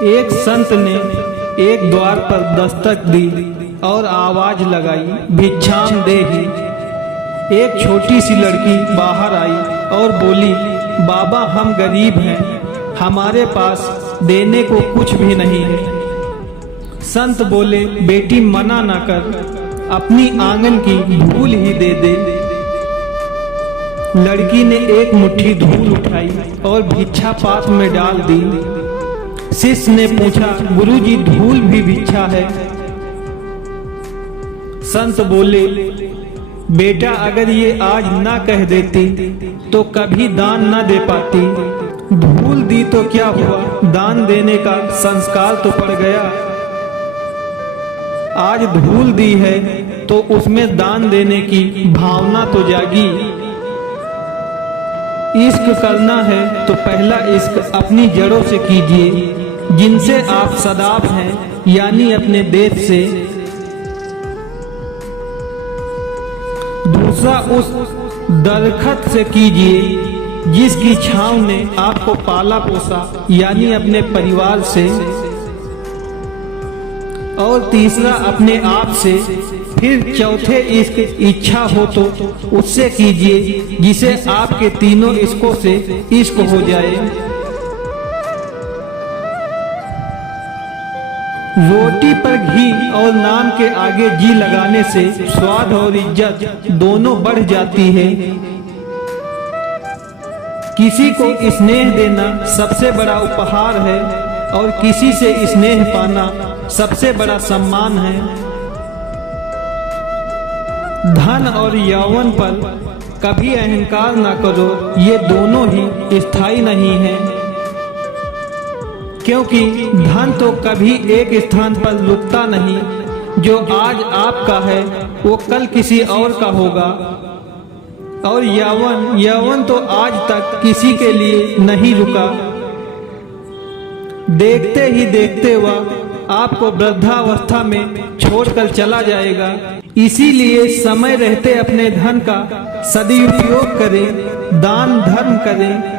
एक संत ने एक द्वार पर दस्तक दी और आवाज लगाई, भिक्षाम देहि। एक छोटी सी लड़की बाहर आई और बोली, बाबा हम गरीब हैं, हमारे पास देने को कुछ भी नहीं है। संत बोले, बेटी मना ना कर, अपनी आंगन की धूल ही दे दे। लड़की ने एक मुट्ठी धूल उठाई और भिक्षा पात्र में डाल दी। शिष्य ने पूछा, गुरुजी धूल भी भिक्षा है? संत बोले, बेटा अगर ये आज ना कह देती तो कभी दान ना दे पाती। धूल दी तो क्या हुआ, दान देने का संस्कार तो पड़ गया। आज धूल दी है तो उसमें दान देने की भावना तो जागी। इश्क करना है तो पहला इश्क अपनी जड़ों से कीजिए, जिनसे आप सदाब हैं, यानी अपने देश से। दूसरा उस दरखत से कीजिए जिसकी छांव ने आपको पाला पोसा, यानी अपने परिवार से। और तीसरा अपने आप से। फिर चौथे इश्क इच्छा हो तो उससे कीजिए जिसे आपके तीनों इश्कों से इश्क हो जाए। रोटी पर घी और नाम के आगे जी लगाने से स्वाद और इज्जत दोनों बढ़ जाती है। किसी को स्नेह देना सबसे बड़ा उपहार है और किसी से स्नेह पाना सबसे बड़ा सम्मान है। धन और यौवन पर कभी अहंकार ना करो, ये दोनों ही स्थायी नहीं है। क्योंकि धन तो कभी एक स्थान पर रुकता नहीं, जो आज आपका है वो कल किसी और का होगा। और यौवन तो आज तक किसी के लिए नहीं रुका। देखते ही देखते वह आपको वृद्धावस्था में छोड़कर चला जाएगा। इसीलिए समय रहते अपने धन का सदुपयोग करें, दान धर्म करें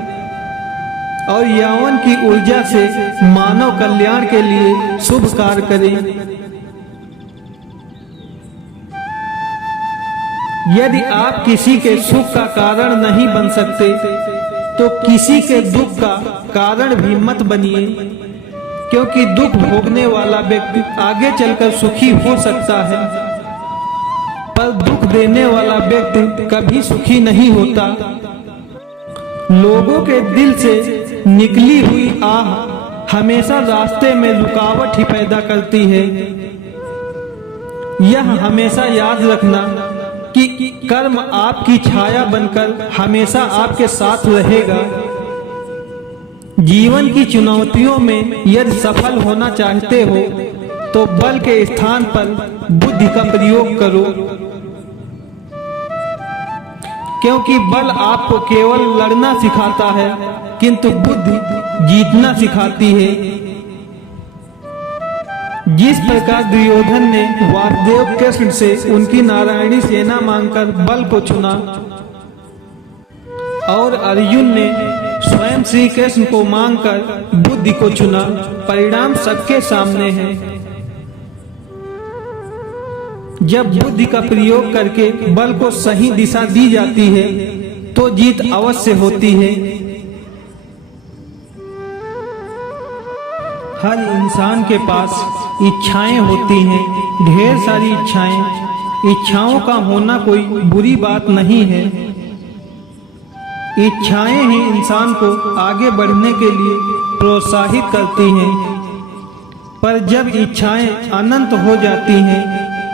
और यौवन की ऊर्जा से मानव कल्याण के लिए शुभ कार्य करें। यदि आप किसी के सुख का कारण नहीं बन सकते तो किसी के दुख का कारण भी मत बनिए, क्योंकि दुख भोगने वाला व्यक्ति आगे चलकर सुखी हो सकता है, पर दुख देने वाला व्यक्ति कभी सुखी नहीं होता। लोगों के दिल से निकली हुई आह हमेशा रास्ते में रुकावट ही पैदा करती है। यह हमेशा याद रखना कि कर्म आपकी छाया बनकर हमेशा आपके साथ रहेगा। जीवन की चुनौतियों में यदि सफल होना चाहते हो तो बल के स्थान पर बुद्धि का प्रयोग करो, क्योंकि बल आपको केवल लड़ना सिखाता है किंतु बुद्धि जीतना सिखाती है। जिस प्रकार दुर्योधन ने वासुदेव कृष्ण से उनकी नारायणी सेना मांगकर बल को चुना और अर्जुन ने स्वयं श्री कृष्ण को मांगकर बुद्धि को चुना, परिणाम सबके सामने है। जब बुद्धि का प्रयोग करके बल को सही दिशा दी जाती है तो जीत अवश्य होती है। हर इंसान के पास इच्छाएं होती हैं, ढेर सारी इच्छाएं। इच्छाओं का होना कोई बुरी बात नहीं है। इच्छाएं ही इंसान को आगे बढ़ने के लिए प्रोत्साहित करती हैं, पर जब इच्छाएं अनंत हो जाती हैं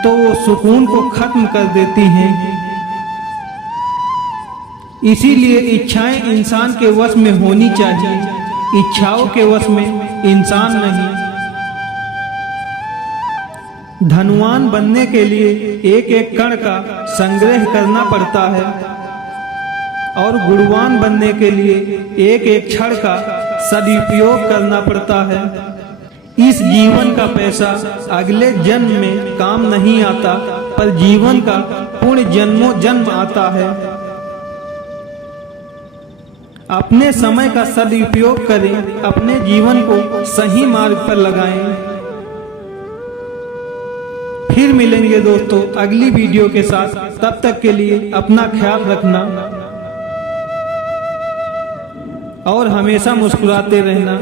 तो वो सुकून को खत्म कर देती हैं। इसीलिए इच्छाएं इंसान के वश में होनी चाहिए, इच्छाओं के वश में इंसान नहीं। धनवान बनने के लिए एक एक कण का संग्रह करना पड़ता है और गुणवान बनने के लिए एक एक क्षण का सदुपयोग करना पड़ता है। इस जीवन का पैसा अगले जन्म में काम नहीं आता, पर जीवन का पुण्य जन्मों जन्म आता है। अपने समय का सदुपयोग करें, अपने जीवन को सही मार्ग पर लगाएं। फिर मिलेंगे दोस्तों अगली वीडियो के साथ। तब तक के लिए अपना ख्याल रखना और हमेशा मुस्कुराते रहना।